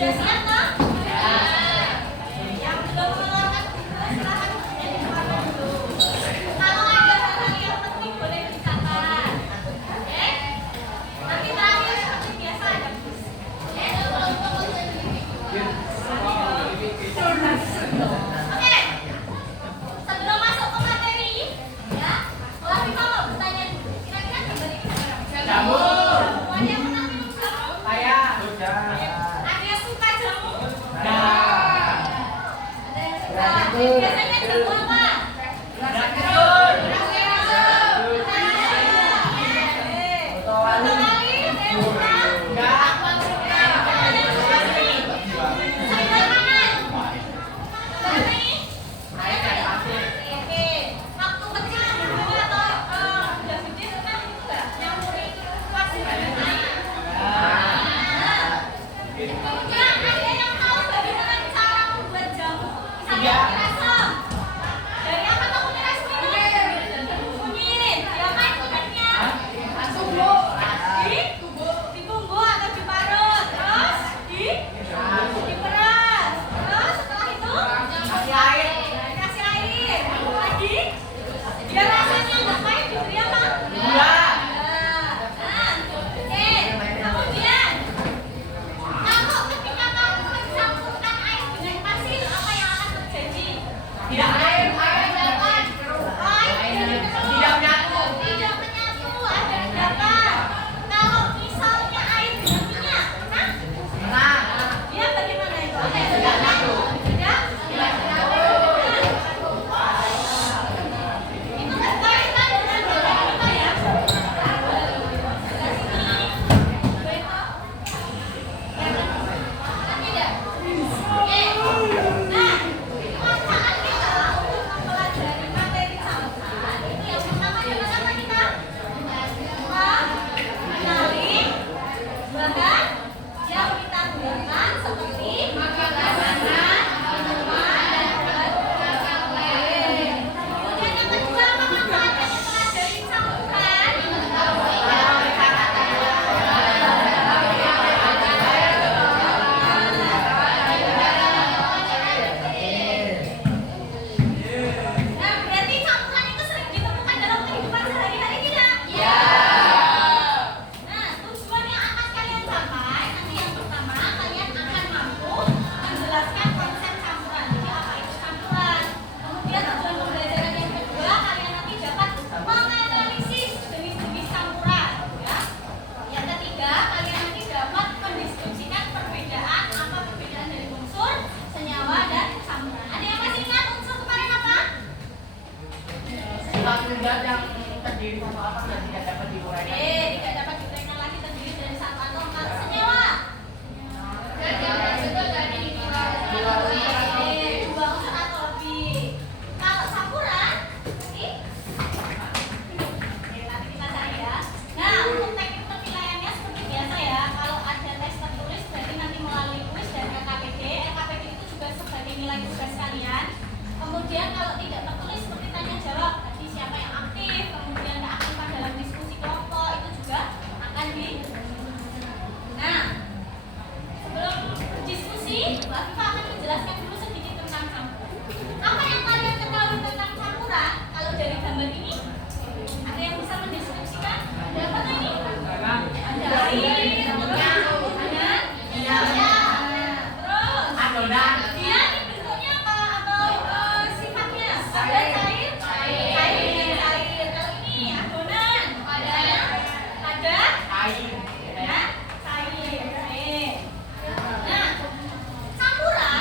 Sudah siap toh? Yang belum mengeluarkan buku silahkan kemudian dikeluarkan dulu. Kalau ada hal-hal yang penting boleh dicatat. Oke? Nanti terakhir seperti biasa ada quiz. Oke? Oke. Sebelum masuk ke materi, ya, Latifah mau bertanya dulu. Kira-kira gambar ini apa? Jamu. Semuanya pernah minum jamu? Saya. Ada yang suka jamu? Nah. Ada yang suka. Biasanya jamu apa? Racun. Matahari, ada yang suka? Enggak. Ada yang suka sih? Sayur kanan? Berani? Oke. Waktu kecil dulu atau udah gede pernah itu nggak? Nyamuri vaksin berenang? Kemudian ada yang tahu bagaimana cara membuat jamu? Misalnya espresso. Dari apa tuh kunyit espresso? Kunyit. Diapain kunyitnya? Ditumbuk atau diparut. Terus diperas. Terus setelah itu dikasih air. Lagi biar rasanya nggak pahit diberi apa? Gula. Oke. Kemudian kalau ketika kamu mencampurkan air dengan pasir, apa yang akan terjadi? Tidak air dapat. Tidak menyatu. Tidak menyatu, ada endapan. Kalau misalnya air dengan minyak, Nah. dia bagaimana itu? Tidak menyatu. Tidak menyatu. Itu berkaitan dengan badan kita ya. Sebelah sini. Boleh tahu? Tidak. Oke. Nah, manfaat kita untuk mempelajari materi campuran ini yang pertama adalah apa kita? Mengenali bahan yang kita gunakan seperti makanan, minuman, dan obat. Kemudian yang kedua, apa manfaatnya mempelajari campuran? Nah, berarti campuran itu sering ditemukan dalam kehidupan sehari-hari tidak? Iya. Nah, tujuan yang akan kalian capai nanti yang pertama kalian akan mampu menjelaskan konsep campuran. Jadi apa itu campuran? Kemudian tujuan pembelajaran yang kedua kalian nanti dapat menganalisis jenis-jenis campuran. Ya. Yang ketiga kalian nanti dapat mendiskusikan perbedaan apa perbedaan dari unsur, senyawa dan campuran. Ada yang masih ingat unsur kemarin apa? Suatu zat yang terdiri satu atom dan tidak dapat diuraikan. Tidak dapat diuraikan lagi terdiri dari satu atom. Kalau senyawa? Dua unsur atau lebih. Kalau campuran? Nanti kita cari ya. Nah, untuk teknik penilaiannya seperti biasa ya. Kalau ada tes tertulis berarti nanti melalui kuis dan LKPD. LKPD itu juga sebagai nilai tugas kalian. Kemudian kalau tidak tertulis seperti tanya jawab. Tadi siapa yang aktif, kemudian keaktifan dalam diskusi kelompok itu juga akan di. Nah, sebelum berdiskusi, Latifah akan menjelaskan dulu sedikit tentang campuran. Apa yang kalian ketahui tentang campuran? Kalau dari gambar ini, ada yang bisa mendeskripsikan? Ada apa tuh ini? Ada air, terus Adonan. dia ini bentuknya apa atau sifatnya? Ada cair? Cair. Kalau ini adonan. Ada? Air. Ya, cair. Oke. Nah, campuran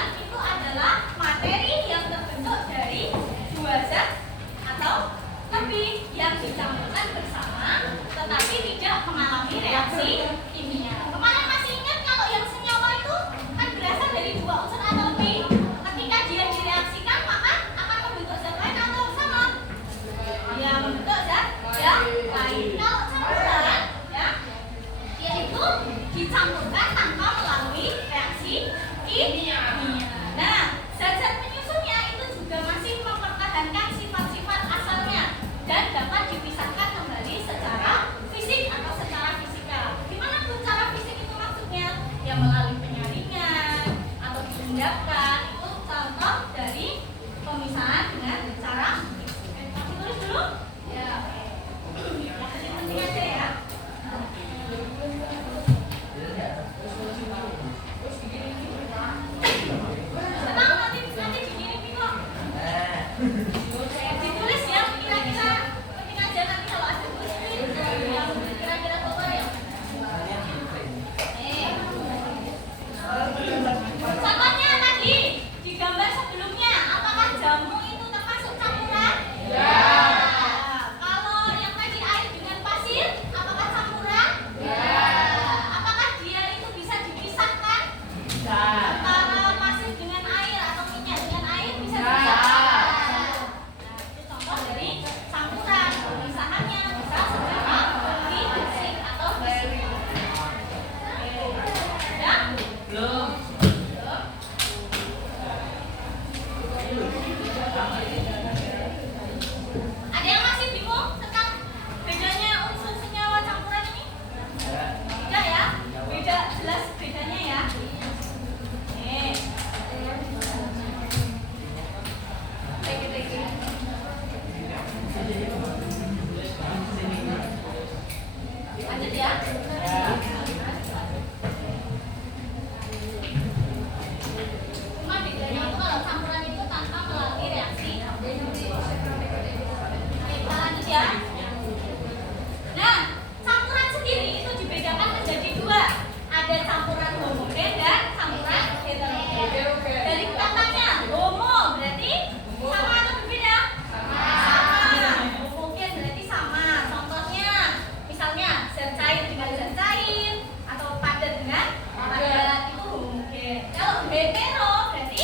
hetero berarti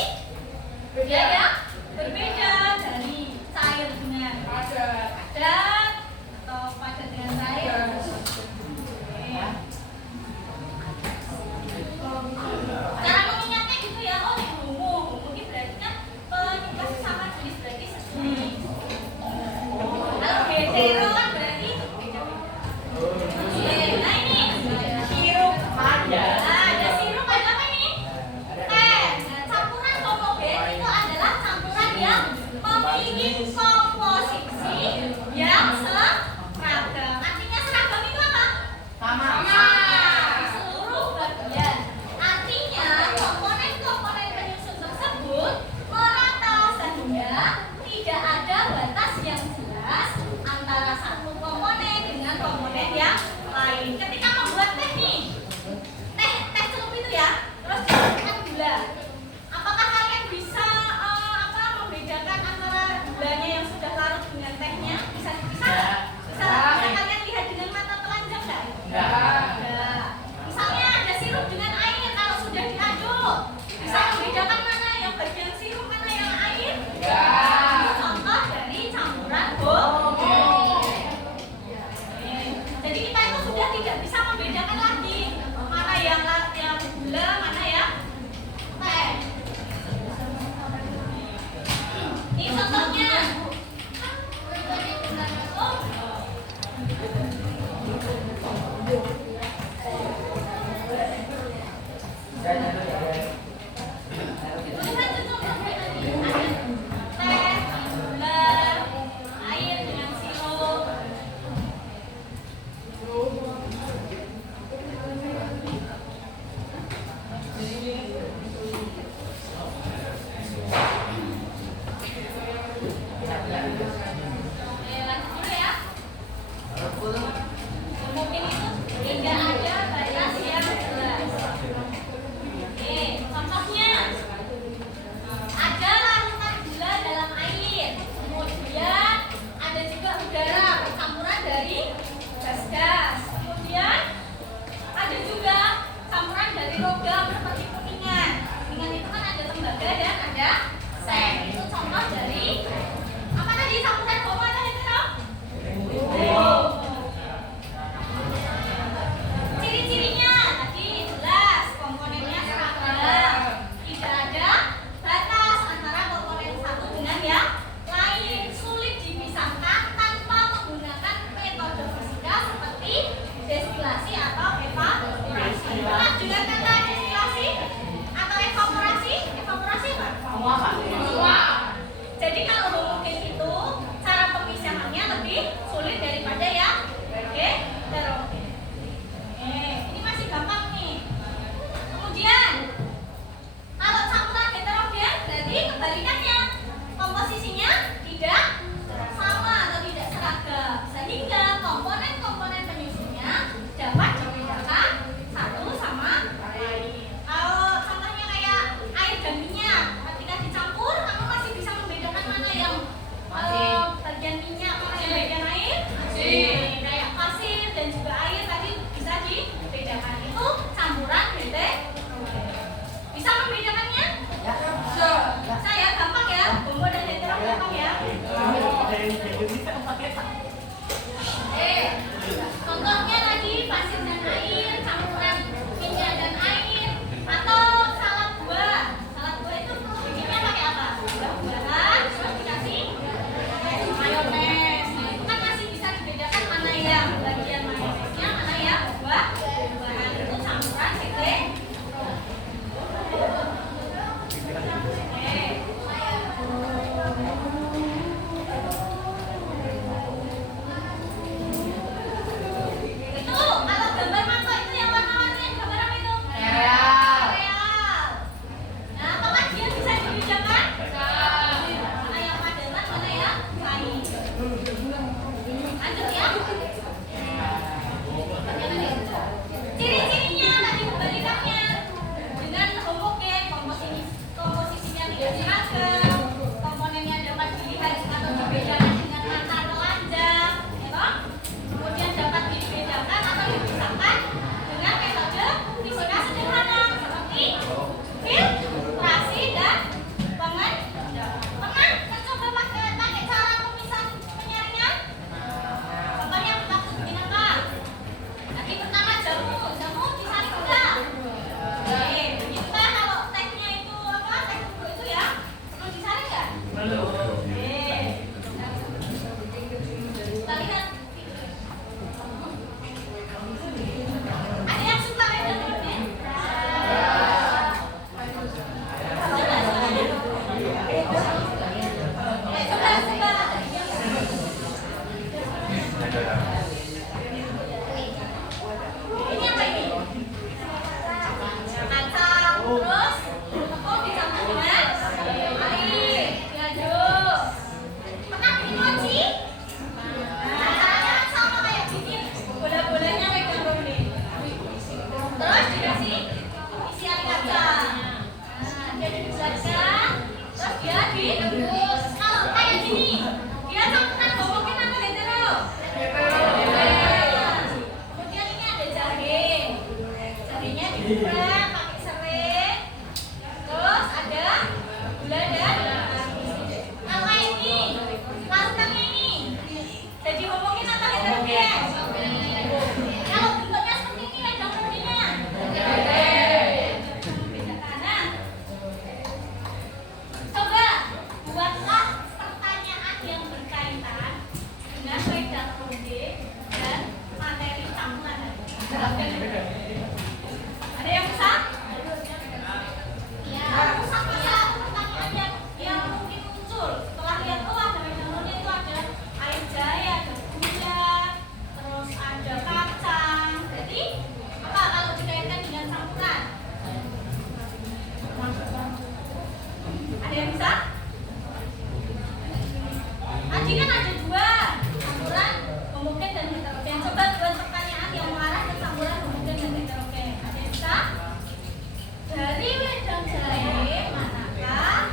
dia ya berbeda dari cair dengan padat atau padat dengan cair. Cara mengingatnya gitu ya, oh ini homo ini berarti kan penyuka sesama jenis berarti sesama. Kalau hetero kan berarti beda. Nah ini sirup. Ada sirup, ada apa nih? Teh. Nah, campuran homogen itu adalah campuran yang memiliki komposisi yang seragam. Artinya seragam itu apa? Sama. Seluruh bagian. Artinya komponen-komponen penyusun tersebut merata sehingga tidak ada batas yang jelas antara satu komponen dengan komponen yang lain. Ketika membuat teh nih, teh celup itu ya, terus dimasukkan gula. Apakah kalian bisa membedakan antara gulanya yang sudah larut dengan tehnya? Bisa nggak? Bisa kalian lihat dengan mata telanjang nggak? Enggak. Misalnya ada sirup dengan air, kalau sudah diaduk, bisa membedakan mana yang bagian sirup, mana yang air? Ini contoh dari campuran homogen. Jadi kita itu sudah tidak bisa membedakan lagi mana yang gula, mana yang teh. Ini contohnya. Oh. Lanjut contohnya tadi. Teh, gula, air dengan sirup. Oke, lanjut dulu ya. Mungkin itu tidak ada batas yang jelas. Oke, contohnya ada larutan gula dalam air, kemudian ada juga udara campuran dari gas-gas, kemudian ada juga campuran dari logam seperti kuningan. Kuningan itu kan ada tembaga dan ada seng. Itu contoh dari apa tadi, campuran homo atau hetero? Ciri-cirinya tadi jelas, komponennya seragam, tidak ada batas antara komponen satu dengan yang lain, sulit dipisahkan tanpa menggunakan metode fisika seperti destilasi atau evaporasi. Pernah juga kata destilasi atau evaporasi? Evaporasi apa? Semua. Jadi kalau homogen itu cara pemisahannya lebih sulit daripada Kita lihat. Ada yang suka wedang ronde? Ini apa ini? Kacang, terus tepung dicampur dengan air, diaduk. Pernah bikin mochi? Nah, caranya kan sama kayak bikin bola-bolanya wedang ronde. Terus dikasih isian kacang. Nah, dia dibulatkan, terus dia direbus. Kalau kayak gini, dia campuran bawangnya apa hetero? Kemudian ini ada jahe. Jahenya dibuat pakai serai. Terus ada gula dan kalau kayak ini, santannya ini. Jadi bawangnya apa heterogen? Kalau bentuknya seperti ini wedang rondenya. Bedakan. Coba buatlah pertanyaan yang berkaitan dengan wedang ronde dan materi campuran. Ada yang bisa? Ya, sama satu pertanyaan yang mungkin muncul setelah lihat ada wedang ronde itu ada air jahe, ada gula, terus ada kacang. Jadi apa kalau dikaitkan dengan campuran? Ada yang bisa? Tadi kan ada dua, campuran homogen dan heterogen. Coba buat pertanyaan yang mengarah ke campuran homogen dan heterogen. Ada yang bisa? Dari wedang jahe manakah?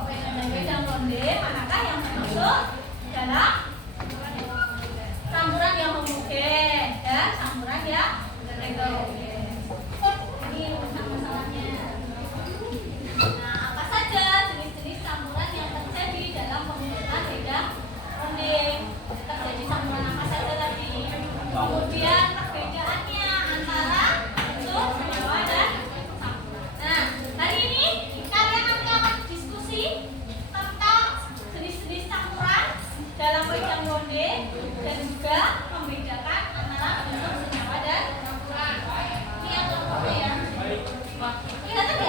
Dari wedang ronde manakah yang masuk dalam campuran yang homogen dan campuran yang heterogen? Ini rumus masalahnya. Nah, apa saja jenis-jenis campuran yang terjadi dalam pembuatan wedang ronde? Terjadi campuran apa saja tadi? Kemudian perbedaannya antara unsur senyawa dan campuran. Nah, hari ini kalian nanti akan diskusi tentang jenis-jenis campuran dalam wedang ronde dan juga membedakan antara unsur senyawa dan campuran. Ini yang pertama ya. Kelihatan ya? Kelihatan ya?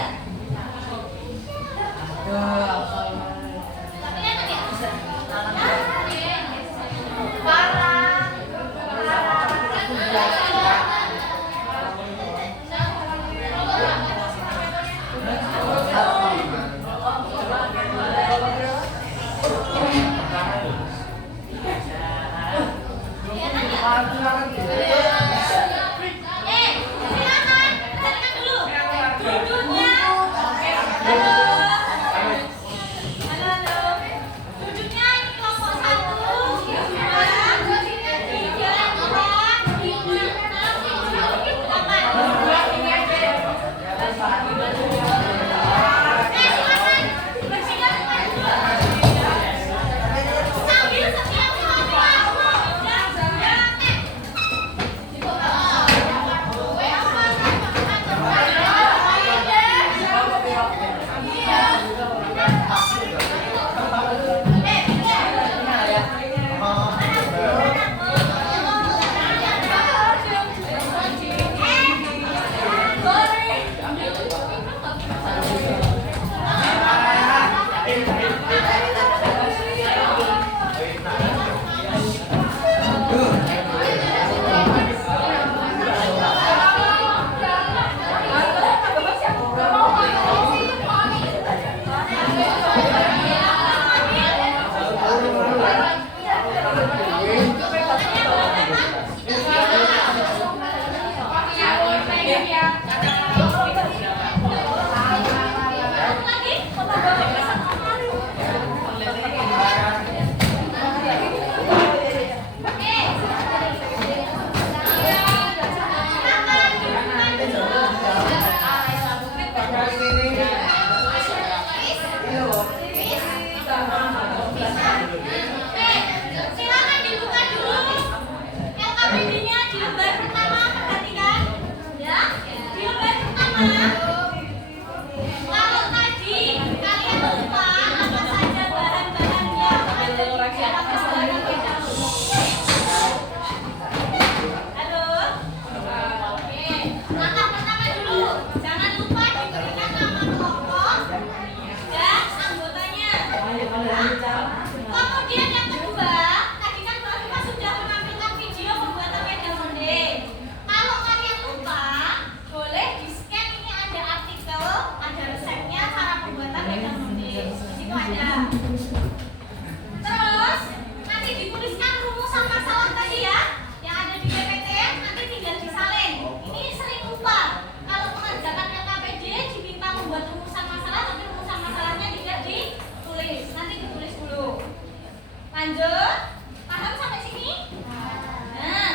Silakan, perhatikan dulu. Duduknya. Halo. Halo. Duduknya ini kelompok 1, 2, 3, 4, 5, 6, 7, 8. Silakan berpindah tempat dulu. Sambil setiap satu dan jangan. Terus nanti dituliskan rumusan masalah tadi ya, yang ada di PPT, nanti tinggal disalin. Ini sering lupa. Kalau mengerjakan LKPD diminta membuat rumusan masalah, tapi rumusan masalahnya tidak ditulis. Nanti ditulis dulu. Lanjut, paham sampai sini? Nah,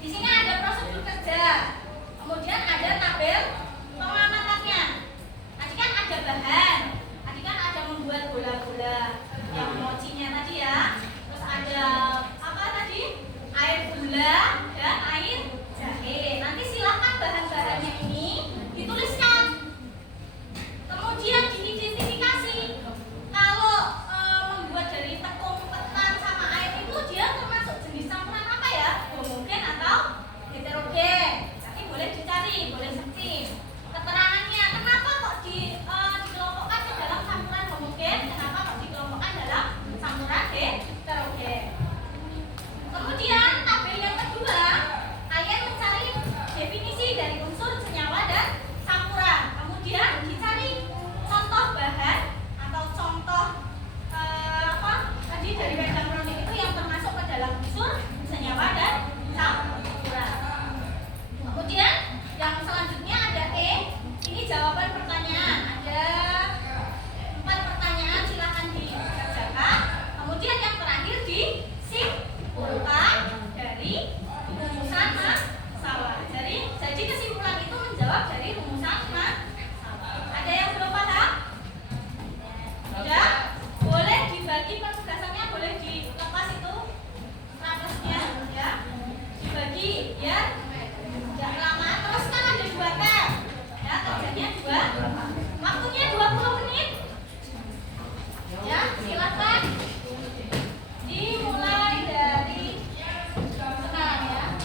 di sini ada prosedur kerja. Kemudian ada tabel pengamatannya. Tadi kan ada bahan. Tadi kan ada membuat bola-bola yang mocinya tadi ya. Terus ada apa tadi? Air gula dan air jahe. Nanti silakan bahan-bahannya ini dituliskan. Kemudian diidentifikasi. Kalau membuat dari tepung, ketan sama air itu dia termasuk jenis campuran apa ya? Homogen atau heterogen? Jadi boleh dicari, boleh searching. Keterangannya kenapa kok dikelompokkan ke dalam campuran homogen? Kenapa kok dikelompokkan dalam campuran heterogen? Kemudian tabel yang kedua, kalian mencari definisi dari unsur, senyawa dan campuran. Kemudian dicari contoh bahan atau contoh apa tadi dari wedang ronding itu yang termasuk ke dalam unsur, senyawa dan campuran. Kemudian yang selanjutnya ada E. Ini jawaban pertanyaan. Ada 4 pertanyaan, silakan dikerjakan. Kemudian yang terakhir disimpulkan dari rumusan masalah. Jadi kesimpulan itu menjawab dari rumusan masalah. Ada yang belum paham? Sudah? Boleh dibagi penugasannya, boleh dilepas itu rapesnya ya. Dibagi ya. Tidak lama. Terus kan ada 2 tab. Ya, kerjanya 2. Waktunya 20 menit. Ya, silakan. Dimulai dari sekarang ya.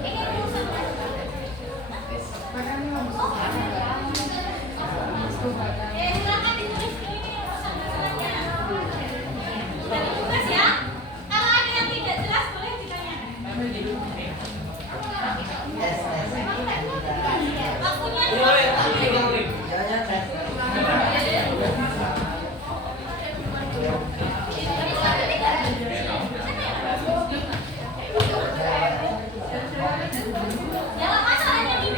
Ini rumusan. Silakan ditulis dulu ini rumusan masalahnya. Dari tugas ya. Kalau ada yang tidak jelas boleh ditanyakan. Waktunya 20 menit. Dalam masalahnya 5. 5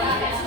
sakit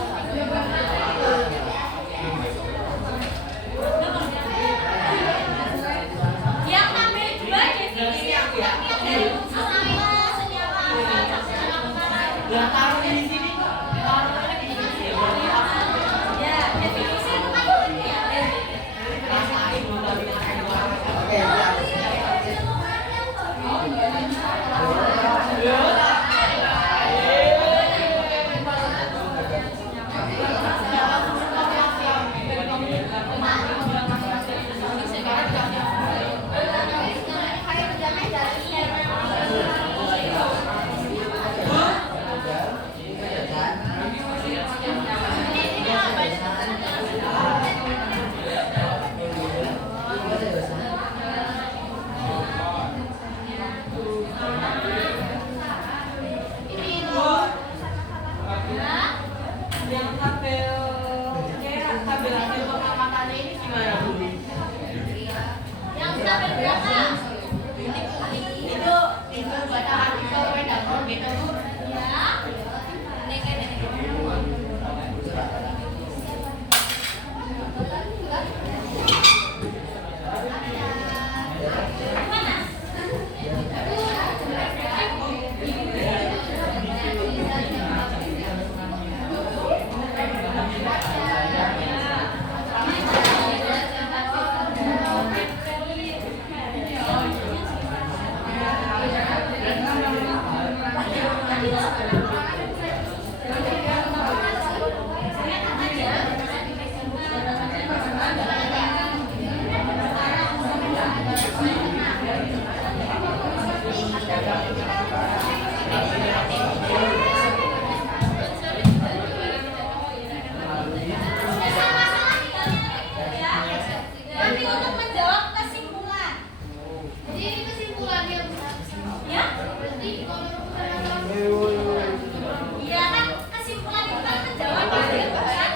yang tabel Tabel hasil pengamatannya ini gimana Bu? Yang tabel berapa? Itu baca artikel redaktor gitu Bu. Ya. Nanti untuk menjawab kesimpulan. Jadi ini kesimpulannya Bu. Ya? Berarti kalau misalnya Iya kan kesimpulan itu kan menjawab hasil bukan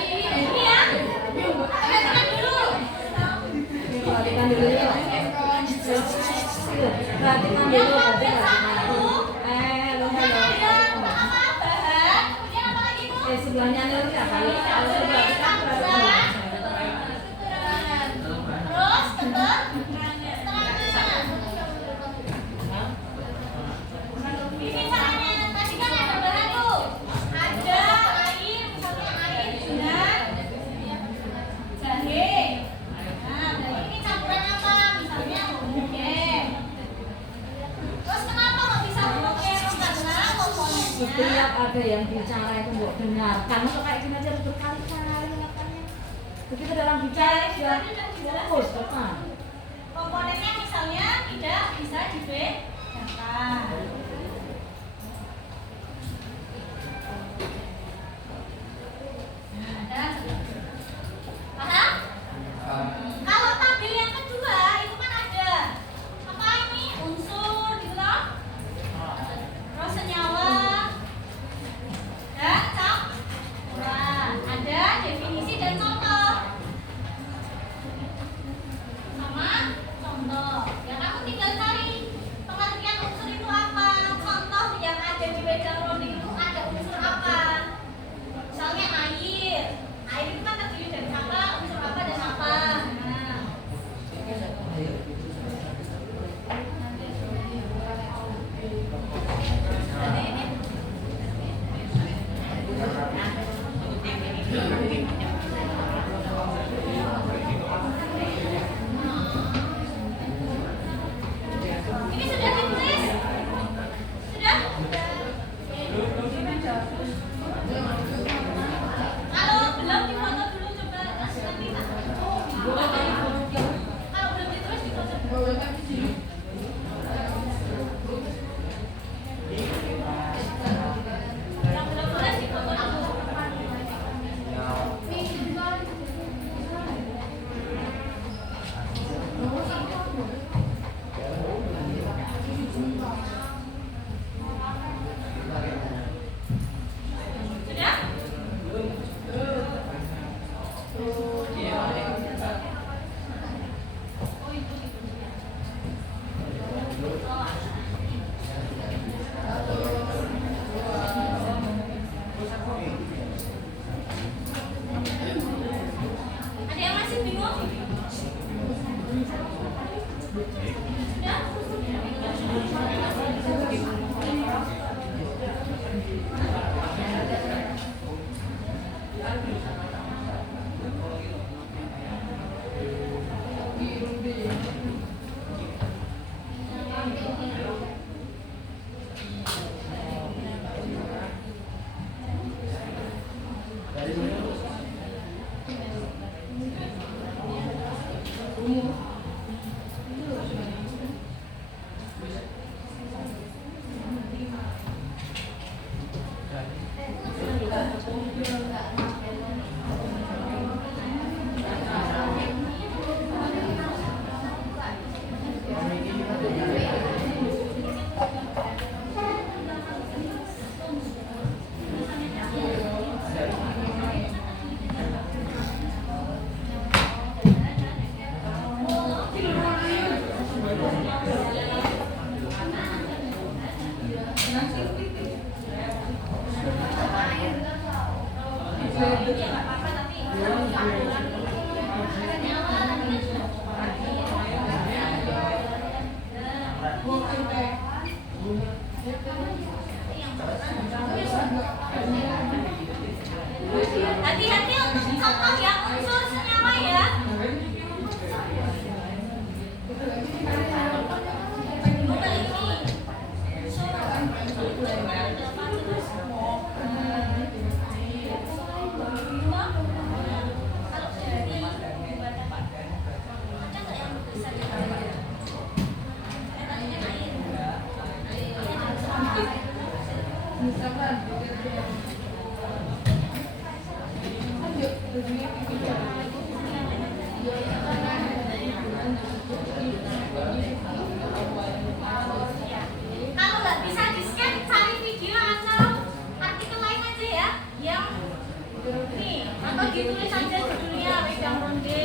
ini ya. Perhatikan dulu. perhatikan dulu ya. Perhatikan Yang dulu tabel berarti satu halo kan halo. ada apa bahan, kemudian apa lagi Bu? Sebelahnya nih ya kali. Kalau sebelah kita Campuran. Terus keterangan. Ini caranya tadi kan ada bahan tuh. Ada air, misalnya air dengan jahe. Nah, berarti ini campuran apa? Misalnya homogen. Terus kenapa nggak bisa homogen? Karena komponennya. setiap ada yang bicara itu mbok dengarkan. Masa kayak gini aja berkali-kali makanya. Begitu dalam bicara sudah fokus kan. Komponennya misalnya tidak bisa dibedakan. Nah, ada paham? Kalau tabel yang kedua itu kan ada apa ini unsur gitu loh, terus senyawa dan campuran, ada definisi dan contoh. Sama contoh ya, kamu tinggal cari pengertian unsur itu apa, contoh yang ada di meja rounding itu ada unsur apa. Misalnya air itu kan terdiri dari apa, unsur apa dan apa. Nah, jadi ini ini sudah ditulis? Sudah? Kalau belum difoto dulu coba nanti tak. Kalau belum ditulis difoto dulu. Yang belum tulis difoto dulu. Sudah? Ada yang masih bingung? Hati-hati untuk contoh yang unsur senyawa ya. Memiliki kalau dari ada nggak yang tulisan kalau nggak bisa di scan cari video atau artikel lain aja ya yang nih atau ditulis aja judulnya Wedang Ronde.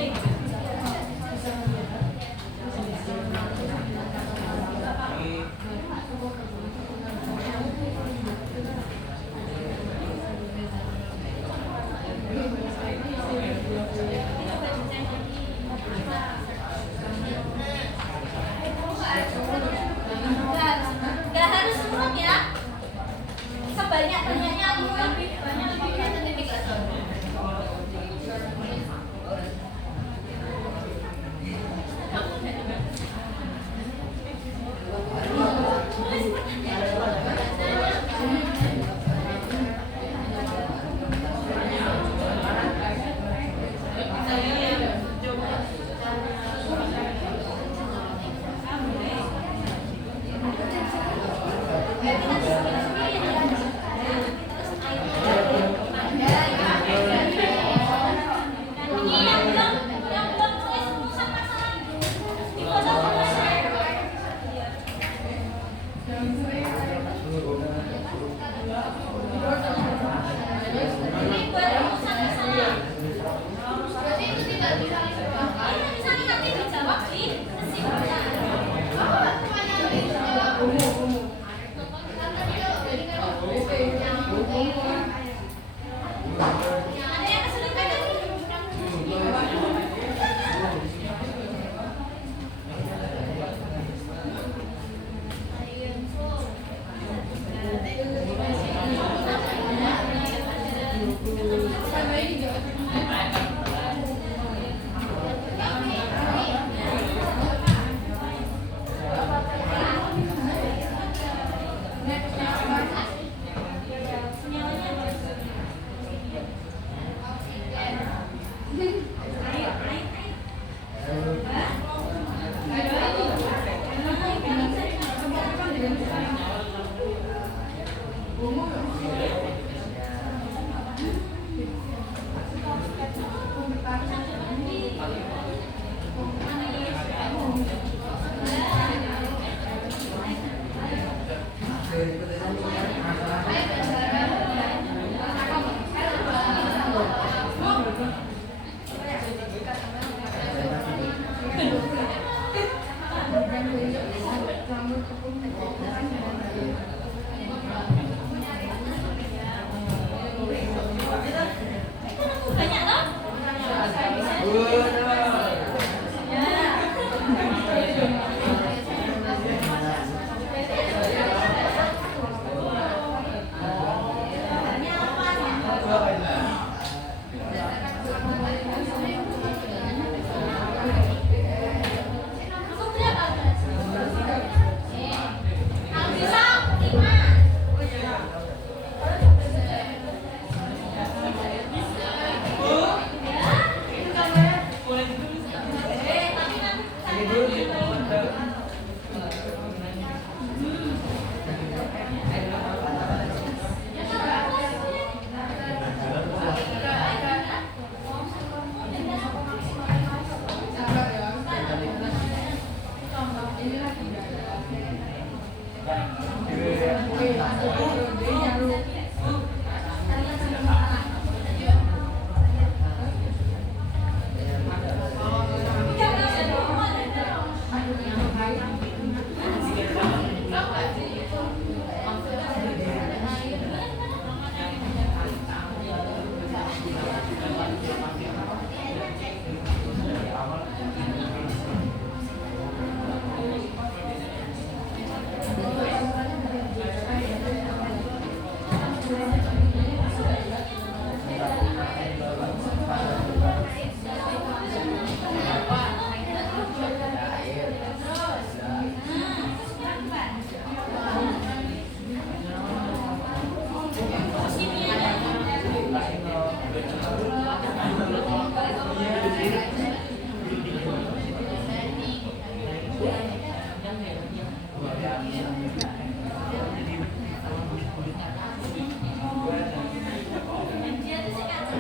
Dia tuh sih kacau.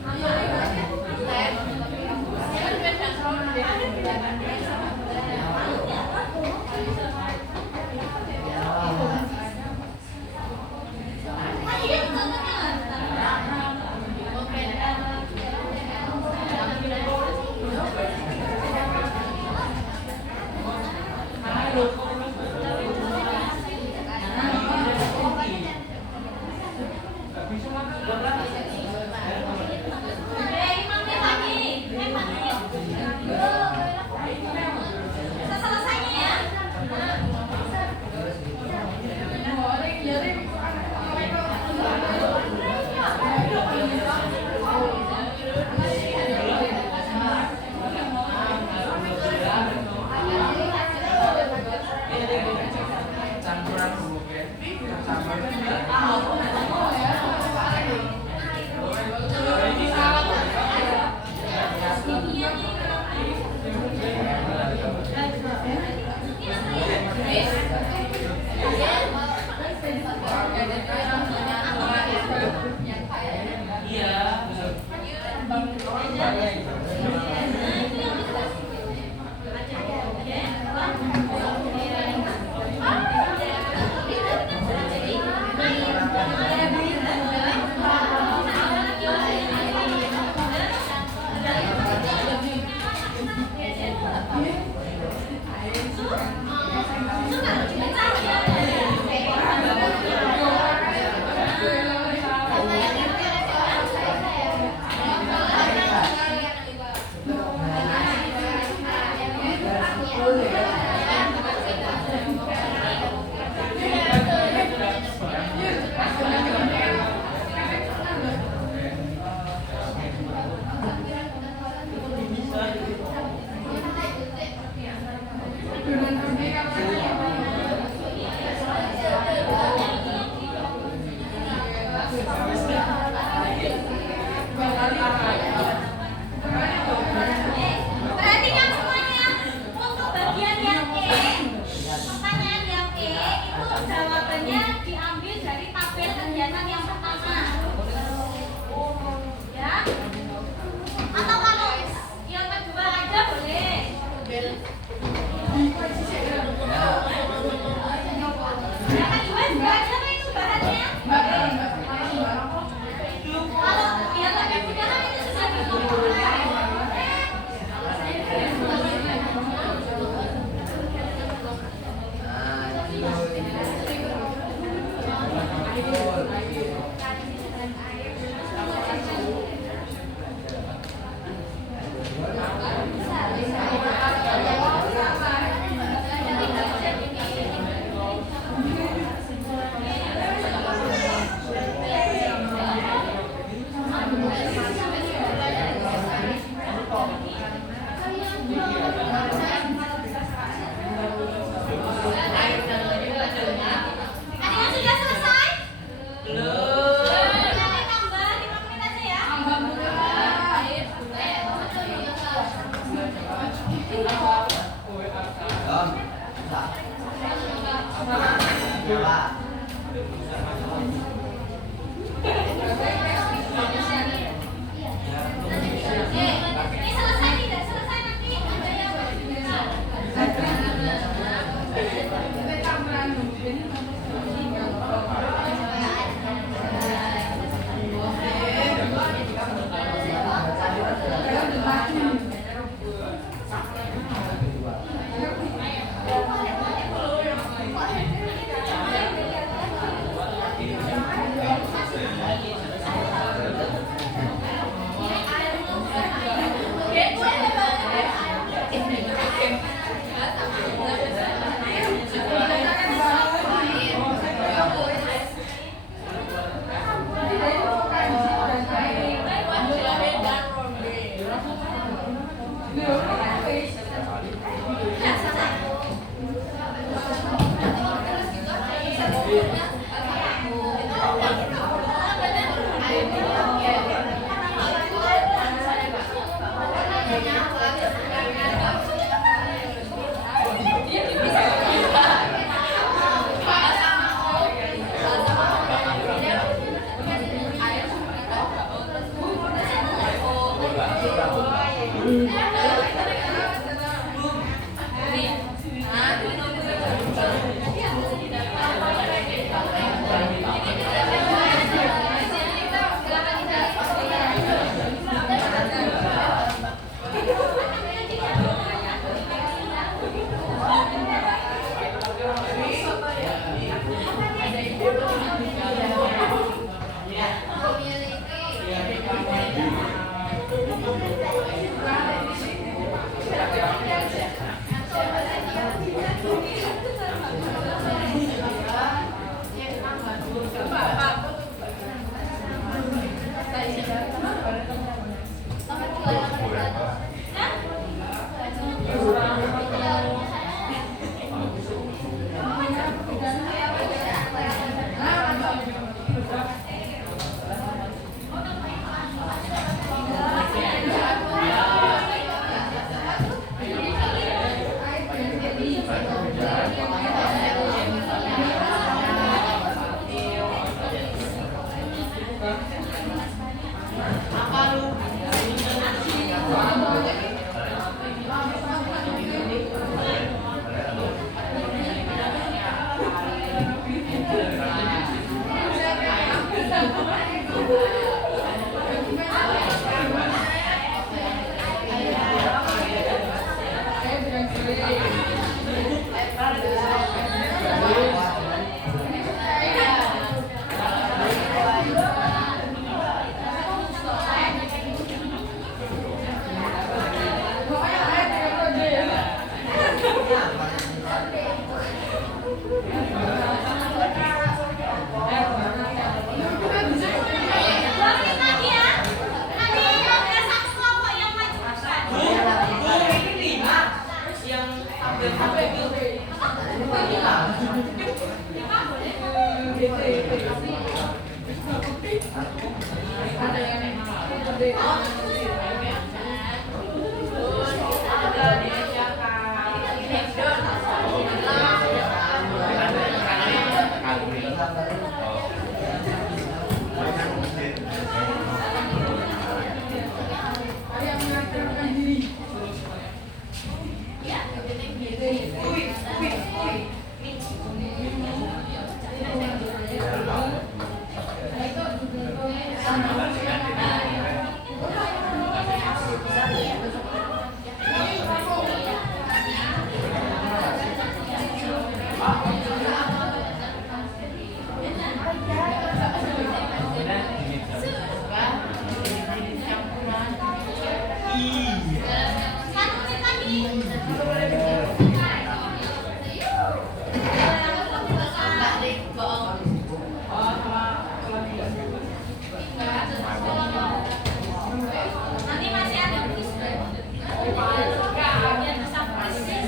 Kalau misalnya selesainya ya. Campuran Perhatikan semuanya. Untuk bagian yang E, pertanyaan yang E itu jawabannya diambil dari tabel kegiatan yang pertama. Ya. Atau kalau yang kedua aja boleh. Yang kedua juga aja kan itu bahannya. Kalau yang ketiga kan itu Apa lu? Nanti masih ada kuis. Biar bisa persis.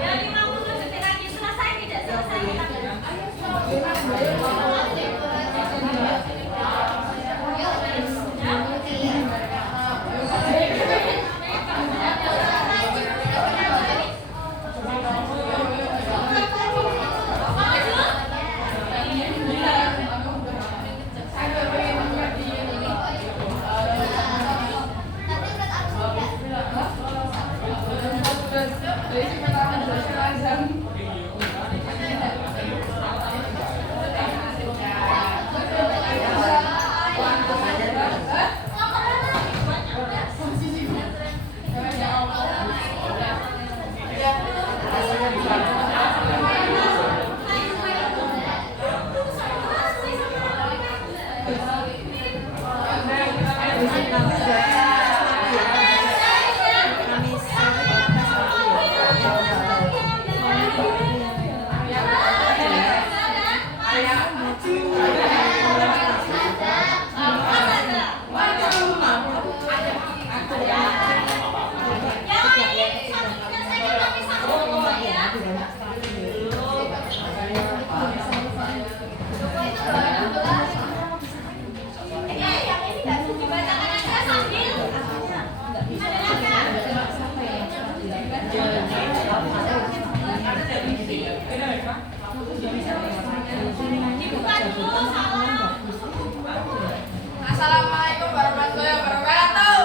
Ya 50 detik lagi selesai tidak selesai. Assalamualaikum warahmatullahi wabarakatuh.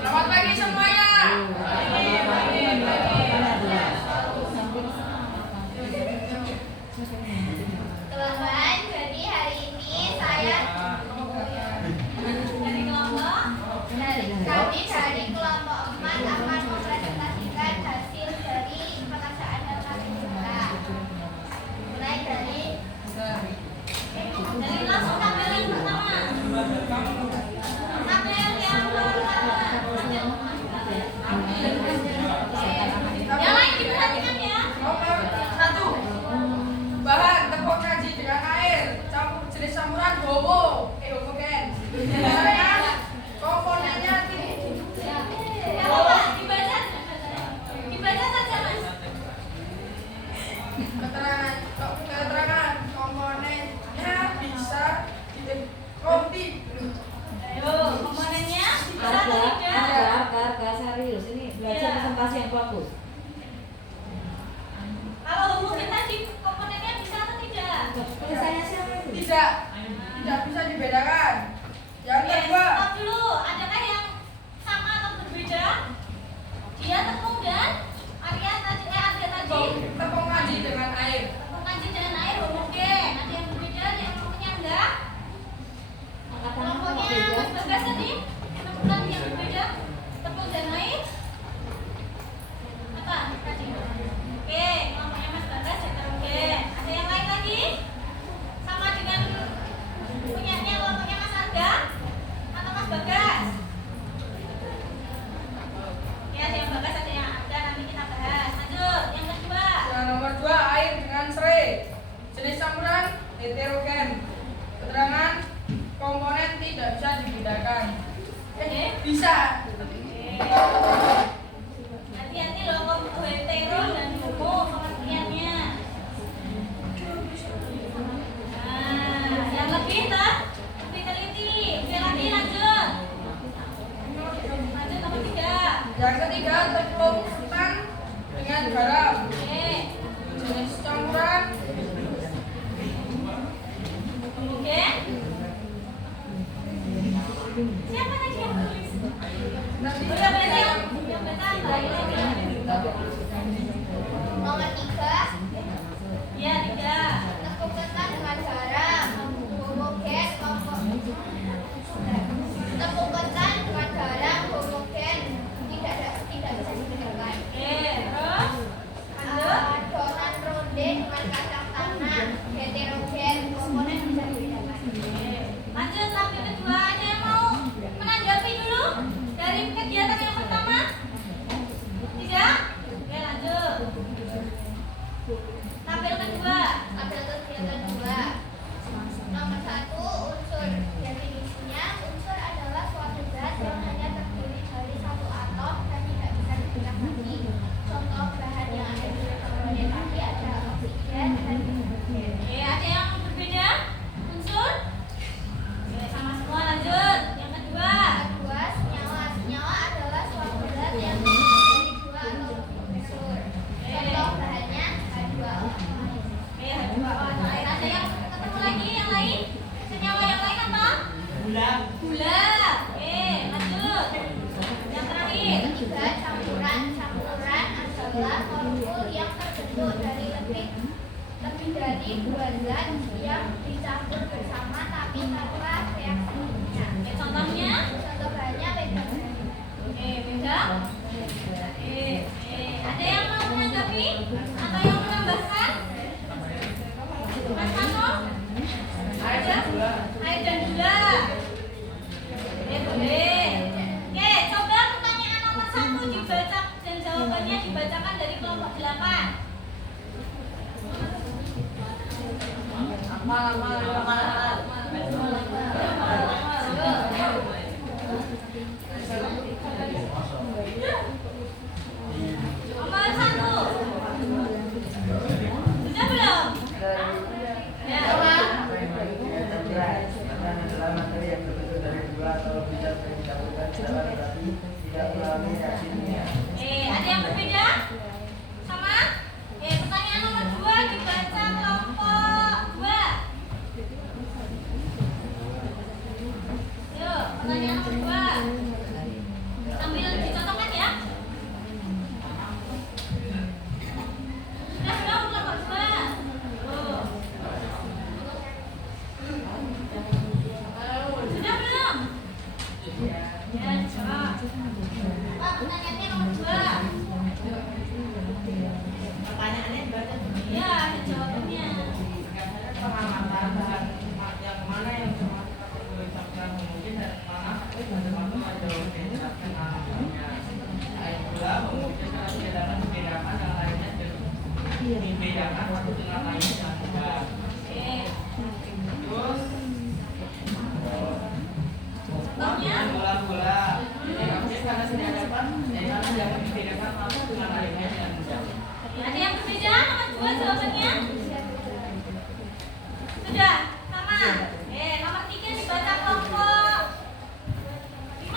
Selamat pagi semuanya. Perlombaan jadi hari ini saya kami dari kelompok 4 akan mempresentasikan hasil dari pengadaan LKPK. Mulai dari Langsung tabel yang pertama. Tabel yang pertama. Yang lain diperhatikan ya. Nomor 1. Bahan tepung Ada kegiatan dua. Nomor satu, unsur. Definisinya, unsur adalah suatu zat yang hanya terdiri dari satu atom dan tidak bisa dipecah lagi. Contoh bahan yang ada di dalamnya tadi ada oksigen dan hidrogen. Oke, ada yang berbeda? Unsur? Oke, sama semua lanjut. Yang kedua. Kedua, senyawa. Senyawa adalah suatu zat yang terdiri dari dua atau lebih unsur. Contoh bahannya H2O. Oke, H2O. Ada yang ketemu lagi yang lain? Senyawa yang lain apa? Gula. Gula. Oke, lanjut. Yang terakhir. Ketiga, campuran. Campuran adalah molekul yang terbentuk dari lebih dari dua zat yang dicampur bersama tapi tanpa reaksi kimia. Oke, contohnya? Contoh bahannya beda. Oke, beda. Oke, ada yang mau menanggapi atau yang menambahkan? Mas Mano? Air dan gula. Air dan gula. Oke, boleh. Oke, coba pertanyaan nomor 1 dibaca dan jawabannya dibacakan dari kelompok 8. Nomor 1. Sudah belum? Ya. adalah materi yang terbentuk dari dua atau lebih zat yang dicampurkan secara berarti tidak mengalami reaksi kimia. Ada yang berbeda? Sama? Pertanyaan nomor 2 dibaca kelompok 2. Yuk, pertanyaan nomor 2. Sambil dicontohkan ya. Sudah belum kelompok 2? Tuh. Sudah belum? Ya, coba. Pak, pertanyaannya nomor 2. Pertanyaannya dibaca. Iya, ada jawabannya. Pengamatan yang mana yang cuma boleh campuran mungkin dan mana macam-macam jauh dijelaskan namanya. Air gula mungkin cara membedakan yang lainnya dibedakan satu dengan lainnya yang enggak. Oke. Terus Contohnya? gula-gula. Jadi karena tidak dapat, karena jangan dibedakan satu dengan lainnya yang enggak. Ada yang berbeda? Nomor 2 jawabannya? Sudah? Sama? Nomor 3 dibaca kelompok 5.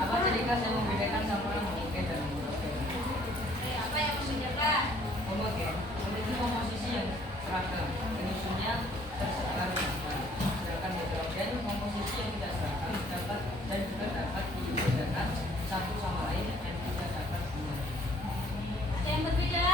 Apa jadi kas yang membedakan campuran homogen dan heterogen? Apa yang membedakan? Homogen memiliki komposisi yang seragam, penyusunnya tersebar sama. Sedangkan heterogen komposisi yang tidak seragam dapat dan juga dapat dibedakan satu sama lain dan tidak dapat dibedakan. Ada yang berbeda?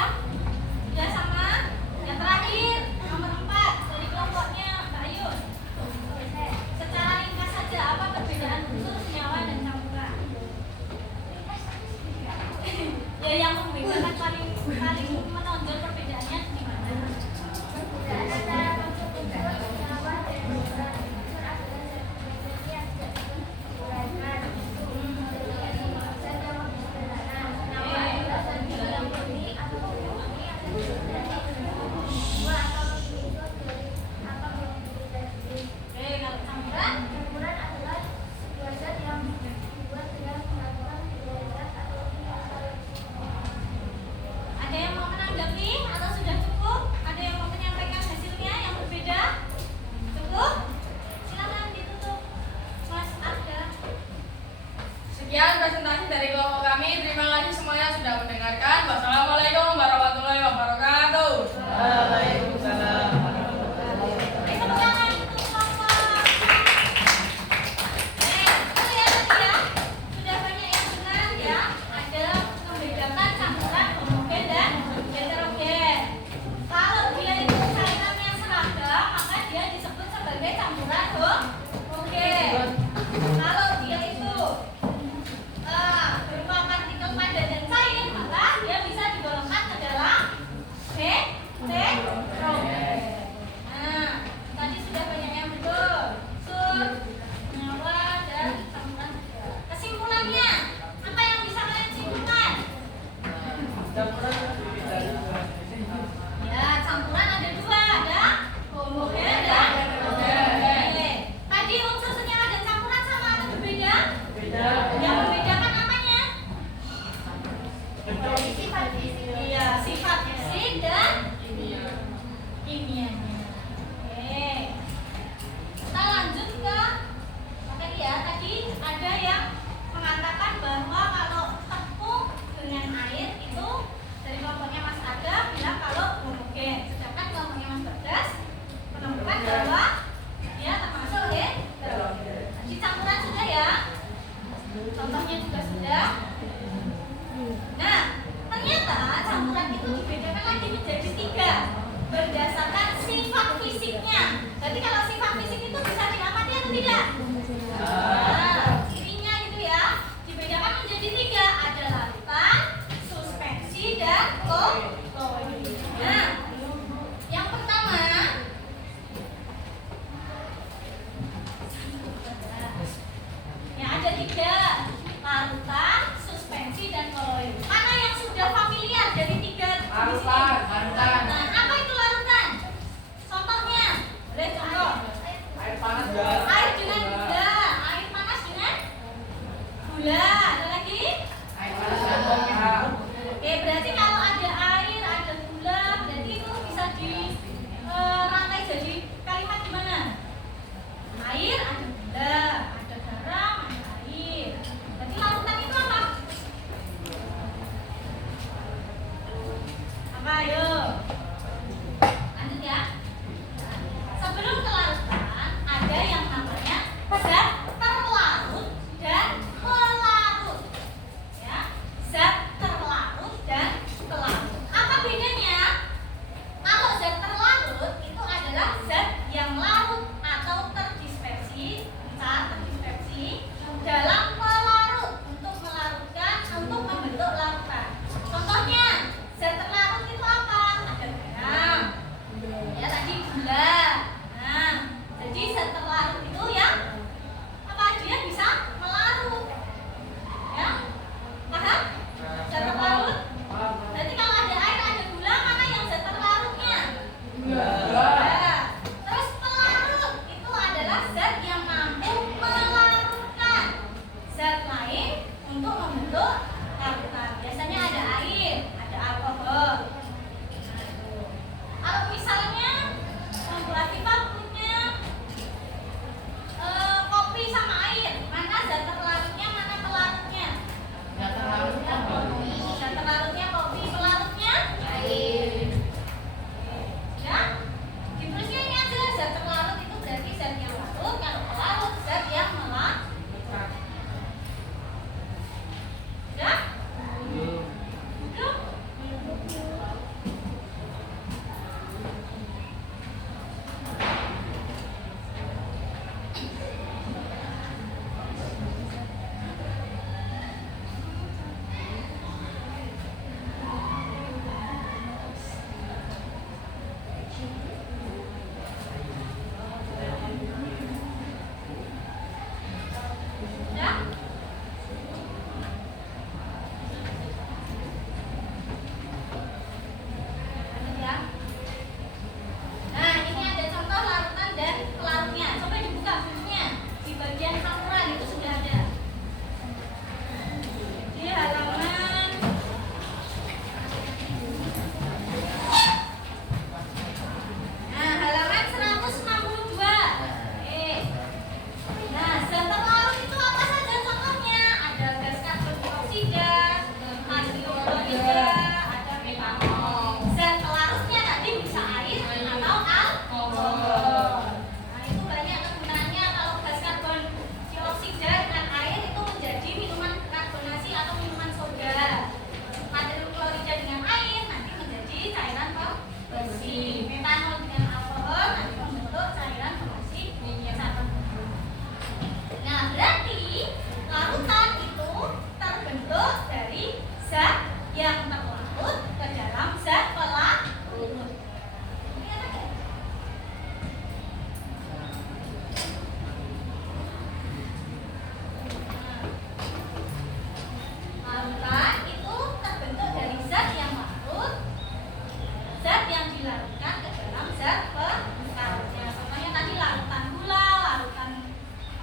dilarutkan ke dalam zat pelarutnya. Contohnya tadi larutan gula, larutan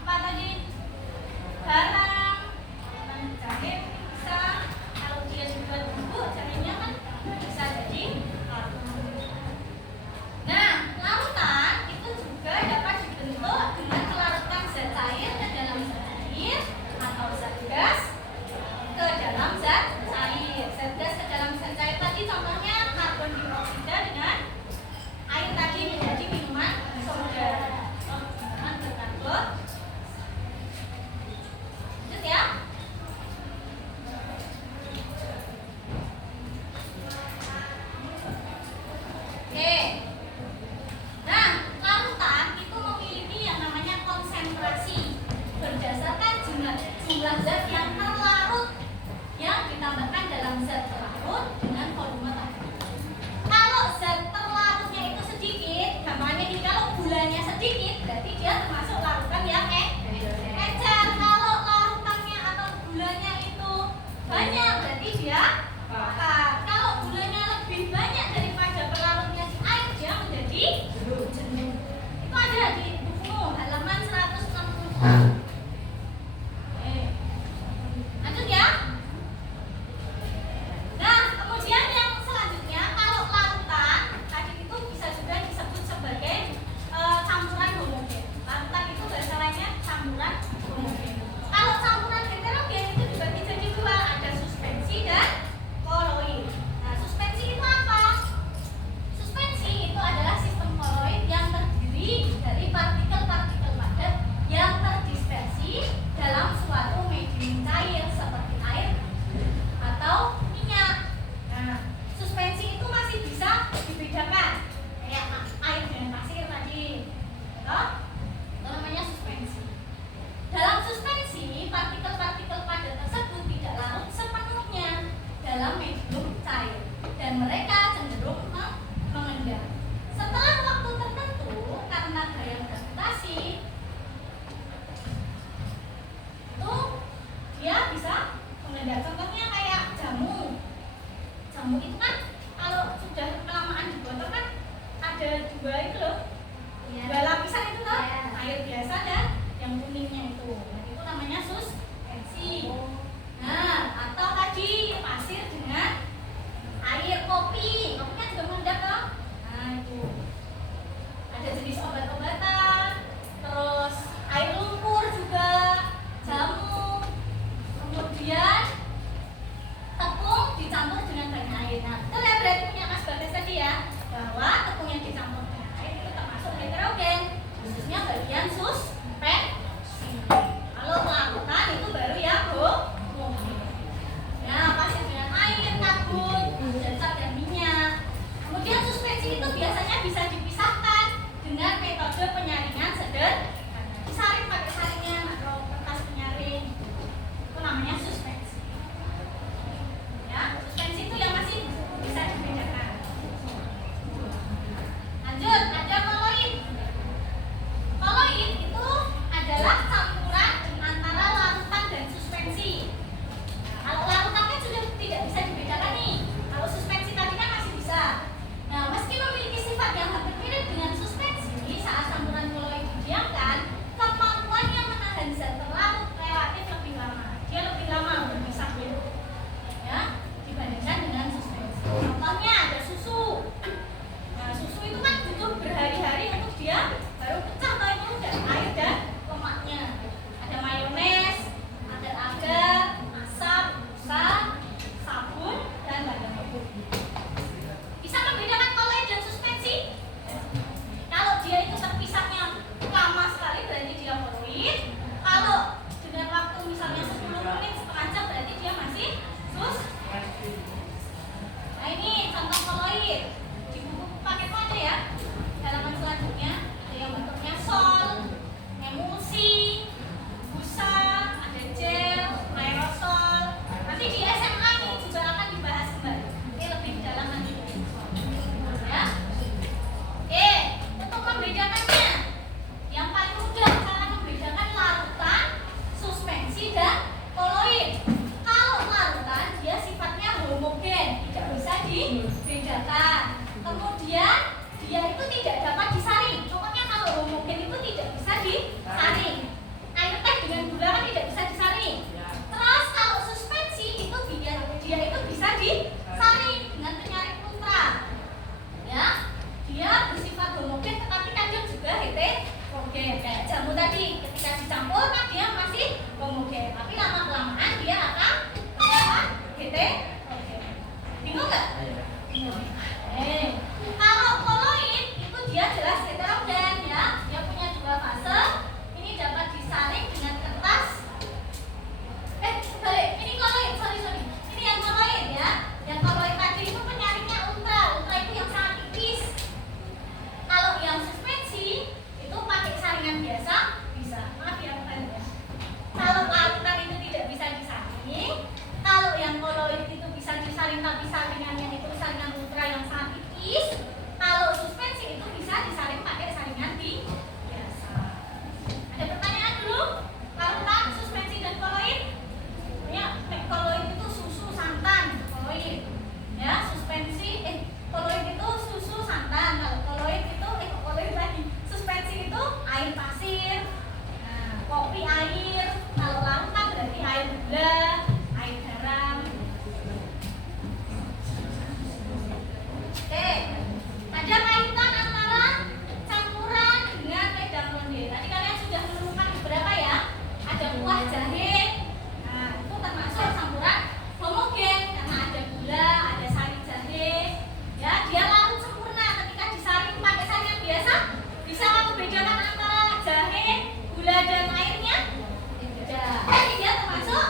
apa tadi? Garam, larutan jahe bisa. Kalau dia dibuat bubuk, jahenya kan bisa jadi larutan. Nah, larutan itu juga dapat dibentuk dengan melarutkan zat cair ke dalam zat air atau zat gas ke dalam zat cair. Zat gas ke dalam zat cair tadi contohnya karbon dioksida dengan air tadi menjadi minuman soda. Minuman berkarbon. Lanjut ya. Oke. Nah, larutan itu memiliki yang namanya konsentrasi berdasarkan jumlah zat yang terlarut yang ditambahkan dalam zat pelarut dengan volume tadi. Kalau zat terlarutnya itu sedikit, gampangnya gini, kalau gulanya sedikit berarti dia termasuk larutan yang encer. Kalau larutannya atau gulanya itu banyak berarti dia pakat. Kalau gulanya lebih banyak daripada pelarutnya di air dia menjadi jenuh. Itu ada di buku halaman 160. Lanjut ya. Nah, kemudian yang selanjutnya kalau larutan tadi itu bisa juga disebut sebagai campuran homogen. Larutan itu bahasa lainnya campuran homogen. Kalau campuran heterogen itu dibagi jadi dua, ada suspensi dan koloid. Nah, suspensi itu apa? Suspensi itu adalah sistem koloid yang terdiri dari partikel-partikel padat yang terdispersi dalam suatu medium cair seperti air atau minyak. Nah, suspensi itu masih bisa dibedakan kayak air dengan pasir tadi. Toh? Itu namanya suspensi. Dalam suspensi, partikel-partikel padat tersebut tidak larut sepenuhnya dalam medium cair dan mereka cenderung mengendap. Setelah waktu tertentu karena gaya gravitasi itu dia bisa mengendap. Contohnya kayak jamu. Jamu itu kan kalau sudah kelamaan di botol kan ada dua itu loh. Dua lapisan itu loh. Air biasa dan yang kuningnya itu. Nah, itu namanya suspensi. Nah, atau tadi pasir dengan air kopi. Kopinya juga mengendap loh. Nah, itu. Ada jenis obat-obatan, terus air lumpur juga, jamu, kemudian tepung dicampur dengan banyak air. Nah, itu ya berarti punya Mas Bagas tadi ya, bahwa tepung yang dicampur dengan air itu termasuk heterogen, khususnya bagian suspensi. Kalau larutan itu baru ya homogen. Nah, pasir dengan air, karbon, dan zat dan minyak. Kemudian suspensi itu biasanya bisa dipisahkan dengan metode penyaringan sederhana. Disaring pakai saringan atau kertas penyaring. Itu namanya suspensi. Ya, suspensi itu yang masih bisa dibedakan. Lanjut, ada koloid. Koloid itu adalah campuran antara larutan dan suspensi. Kalau larutan kan sudah tidak bisa dibedakan nih. Kalau suspensi tadi kan masih bisa. Nah, meski memiliki sifat yang hampir mirip dengan suspensi, saat campuran koloid didiamkan, statis. Kalau suspensi itu bisa disaring pakai saringan biasa. Ada pertanyaan dulu? Larutan, suspensi dan koloid. Ya, koloid itu susu santan, koloid. Ya, suspensi koloid itu susu santan. Kalau koloid itu koloid lagi. Suspensi itu air pasir. Nah, kopi air. Kalau larutan berarti air gula, air garam. Oke, ada kaitan antara campuran dengan wedang ronde. Tadi kalian sudah menemukan beberapa ya. Ada kuah jahe. Nah, itu termasuk campuran homogen karena ada gula, ada sari jahe. Ya, dia larut sempurna. Ketika disaring pakai saringan biasa, bisa kamu bedakan antara jahe, gula dan airnya? Tidak. Jadi dia termasuk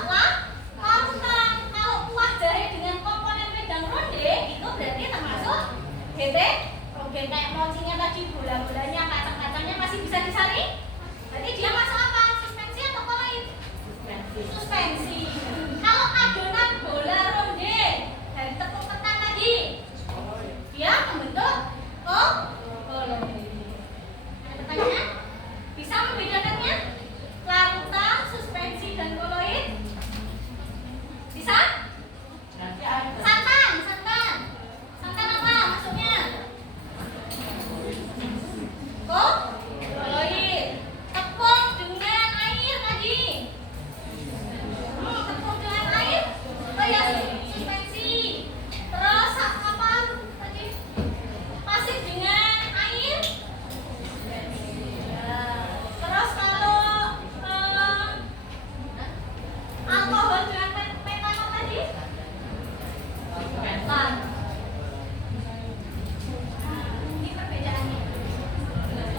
larutan. Kalau kuah jahe dengan komponen wedang ronde itu berarti termasuk heterogen. Kayak mochinya tadi, bola-bolanya, kacang-kacangnya masih bisa disaring. Berarti dia masuk apa? Suspensi atau koloid? Suspensi. Kalau adonan bola ronde dari tepung ketan tadi, dia membentuk koloid. Ada pertanyaan? Bisa membedakannya? Larutan, suspensi, dan koloid? Bisa? Santan, santan. Santan apa maksudnya? Koloid. Tepung dengan air tadi. Tepung dengan air. Oh ya, suspensi. Terus apa tadi? Pasir dengan air. Terus kalau alkohol dengan metanol tadi? Metan. Ini perbedaannya.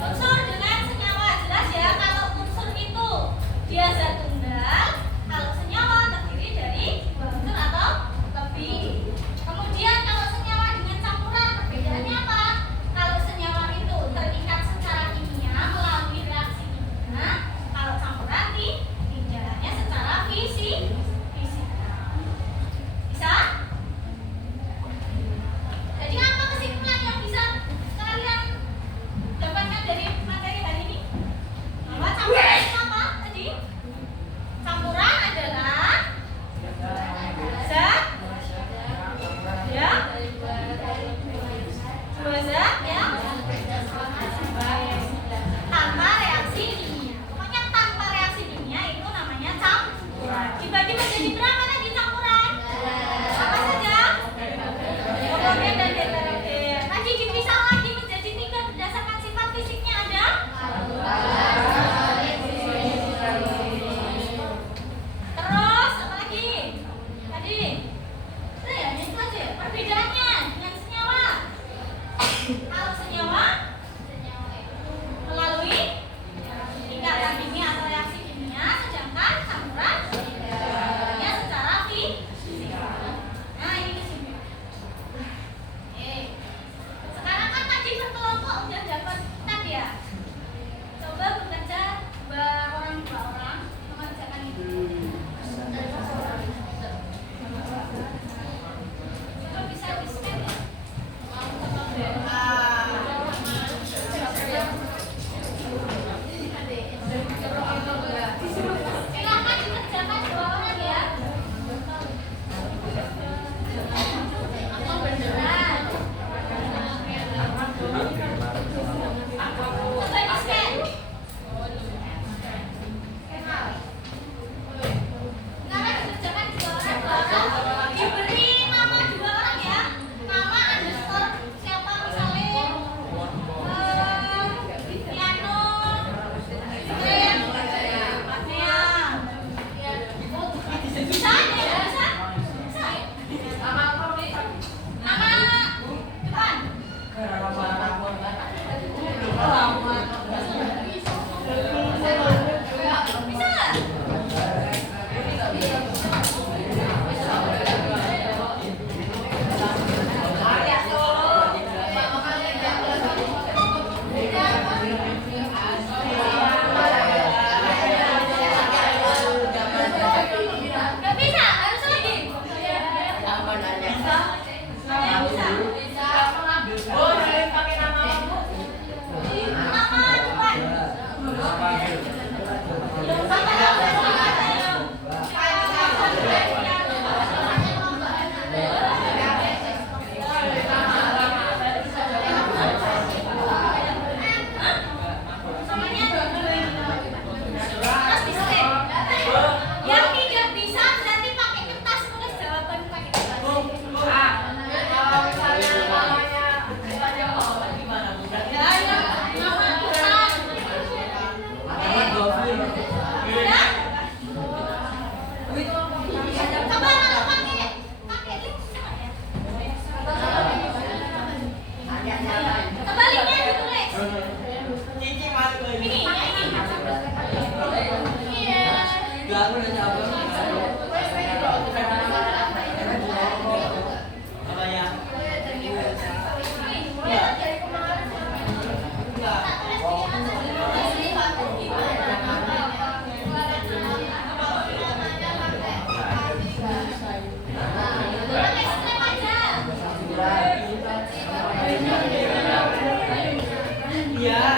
Unsur dengan senyawa jelas ya. Kalau unsur itu dia zat tunggal, kalau senyawa terdiri dari dua unsur atau lebih. Kemudian kalau senyawa dengan campuran, perbedaannya apa? Kalau senyawa itu terikat secara kimia melalui reaksi kimia, kalau campuran tindakannya secara fisika. Bisa? Jadi apa kesimpulan yang bisa kalian dapatkan dari materi hari ini? Bahwa campuran itu apa tadi? Campuran adalah zat ya, dua zat ya, tanpa reaksi kimia. Pokoknya tanpa reaksi kimia itu namanya campuran. Dibagi menjadi berapa tadi campuran? Apa saja? Homogen dan heterogen. Tadi dipisah lagi menjadi tiga berdasarkan sifat fisiknya ada? Terus apa lagi? Tadi itu ya, itu aja. Perbedaannya dengan senyawa. Kebaliknya ditulis. Cici masuk lagi. Ini ya ini. Iya. Gak, aku nanya apa? Apa ya? Pakai strip aja. Iya.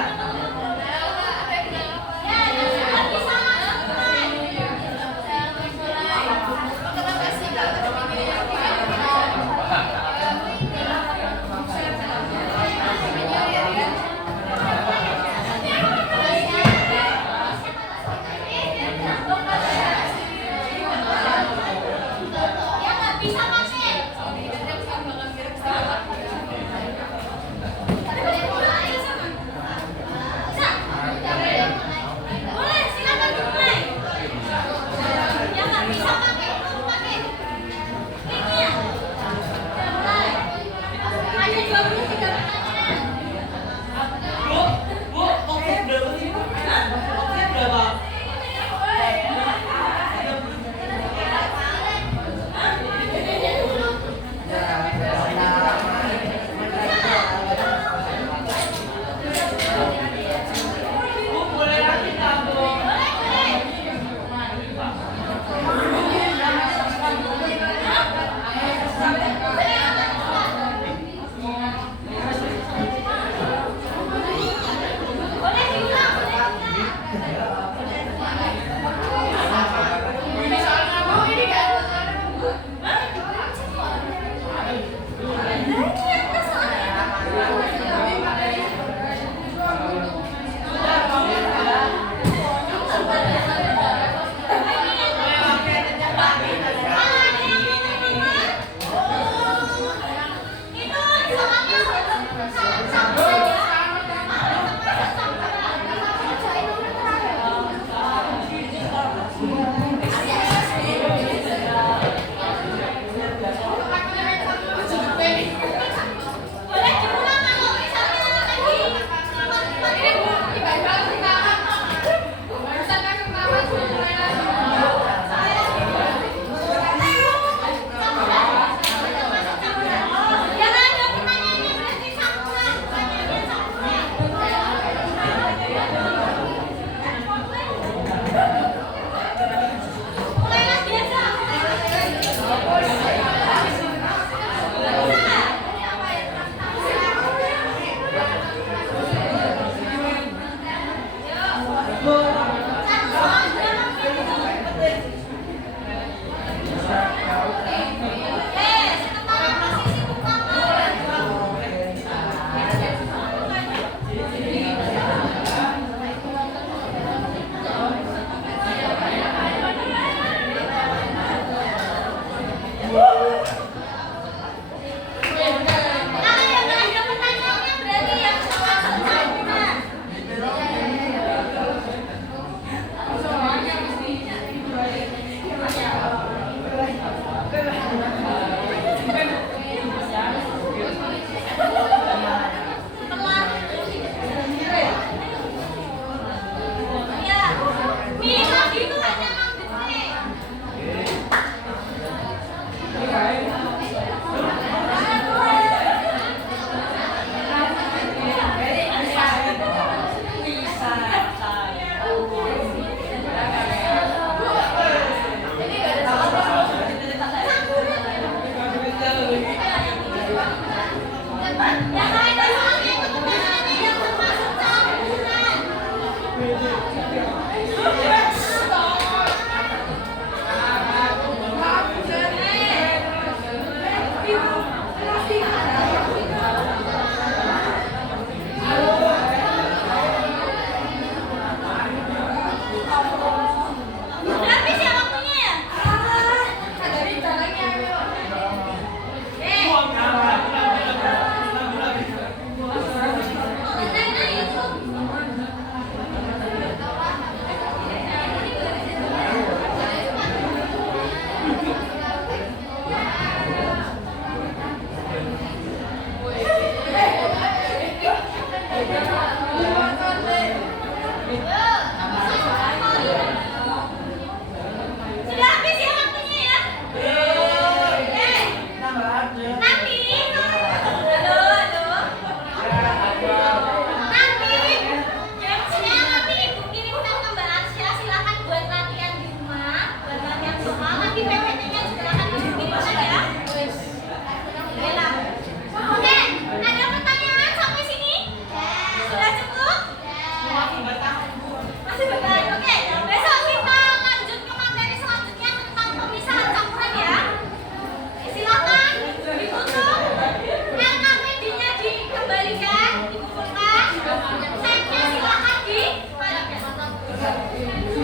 Satu.